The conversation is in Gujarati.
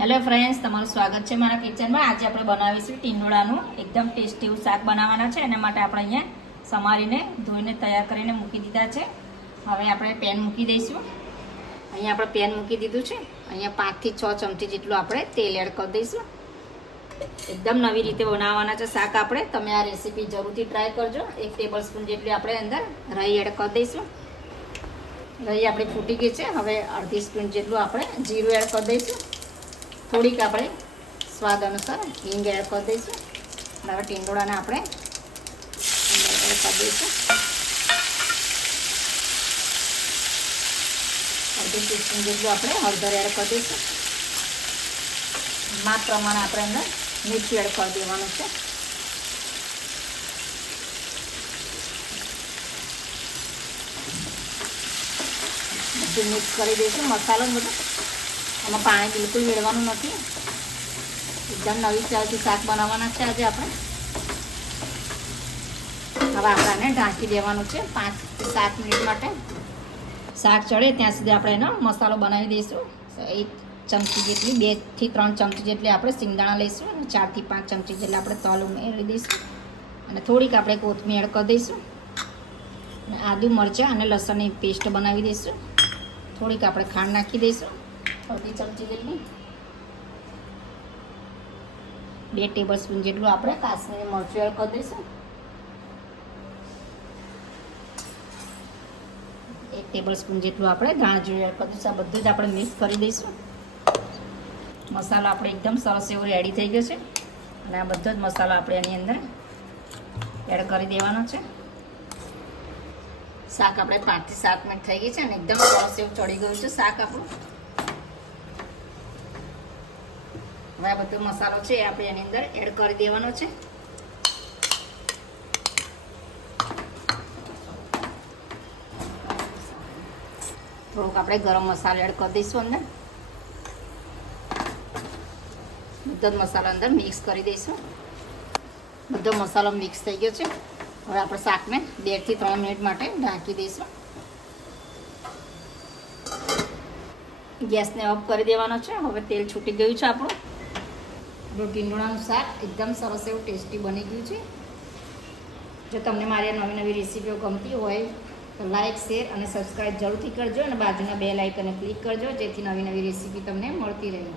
હેલો ફ્રેન્ડ્સ તમારું સ્વાગત છે મારા કિચનમાં આજે આપણે બનાવીશું ટીંડોળાનું એકદમ ટેસ્ટી શાક બનાવવાના છે. એના માટે આપણે અહીંયા સમારીને, ધોઈને તૈયાર કરીને મૂકી દીધા છે. હવે આપણે પેન મૂકી દઈશું. અહીંયા આપણે પેન મૂકી દીધું છે. અહીંયા પાંચથી છ ચમચી જેટલું આપણે તેલ એડ કરી દઈશું. એકદમ નવી રીતે બનાવવાના છે શાક આપણે. તમે આ રેસીપી જરૂરથી ટ્રાય કરજો. એક ટેબલ સ્પૂન જેટલી આપણે અંદર રહી એડ કરી દઈશું. રહી આપણી ફૂટી ગઈ છે. હવે અડધી સ્પૂન જેટલું આપણે જીરું એડ કરી દઈશું. થોડીક આપણે સ્વાદ અનુસાર હિંગ એડ કરી દઈશું. અને હવે ટીંડોળાને આપણે એડ કરી દઈશું. અડધી ટીસ્પૂન જેટલું આપણે હળદર એડ કરી દઈશું. માપ પ્રમાણે આપણે અંદર મીઠું એડ કરી દેવાનું છે. બધું મિક્સ કરી દઈશું, મસાલો બધો. એમાં પાણી બિલકુલ મેળવાનું નથી. એકદમ નવી ચાલતી શાક બનાવવાના છે આજે આપણે. હવે આપણાને ઢાંકી દેવાનું છે પાંચ સાત મિનિટ માટે. શાક ચડે ત્યાં સુધી આપણે એનો મસાલો બનાવી દઈશું. એક ચમચી જેટલી બેથી ત્રણ ચમચી જેટલી આપણે સિંગદાણા લઈશું અને ચારથી પાંચ ચમચી જેટલી આપણે તલ ઉમેરી દઈશું. અને થોડીક આપણે કોથમીર કરી દઈશું. અને આદુ મરચાં અને લસણની પેસ્ટ બનાવી દઈશું. થોડીક આપણે ખાંડ નાખી દઈશું. અડધી ચમચી જેટલી બે ટેબલ સ્પૂન જેટલું આપણે કાશ્મીરી મરચું એડ કરી દઈશું. એક ટેબલ સ્પૂન જેટલું આપણે ધાણા જીરું એડ કરી દઈશું. આ બધું જ આપણે મિક્સ કરી દઈશું. મસાલો આપણે એકદમ સરસ એવો રેડી થઈ ગયો છે. અને આ બધો જ મસાલો આપણે એની અંદર એડ કરી દેવાનો છે. શાક આપણે પાંચથી સાત મિનિટ થઈ ગઈ છે અને એકદમ સરસ એવું ચડી ગયું છે શાક આપણું. હવે આ બધો મસાલો છે આપણે એની અંદર એડ કરી દેવાનો છે. થોડુંક આપણે ગરમ મસાલો એડ કરી દઈશું અંદર. બધો મસાલો અંદર મિક્સ કરી દઈશું. બધો મસાલો મિક્સ થઈ ગયો છે. હવે આપણે શાકને બેથી ત્રણ મિનિટ માટે ઢાંકી દઈશું. ગેસને ઓફ કરી દેવાનો છે. હવે તેલ છૂટી ગયું છે આપણું. ટીંડોળાનું શાક એકદમ સરસ એવું ટેસ્ટી બની ગયું છે. જો તમને મારી નવી નવી રેસીપીઓ ગમતી હોય તો લાઇક શેર અને સબસ્ક્રાઈબ જરૂરથી કરજો અને બાજુના બે લાઇકને ક્લિક કરજો જેથી નવી નવી રેસીપી તમને મળતી રહે.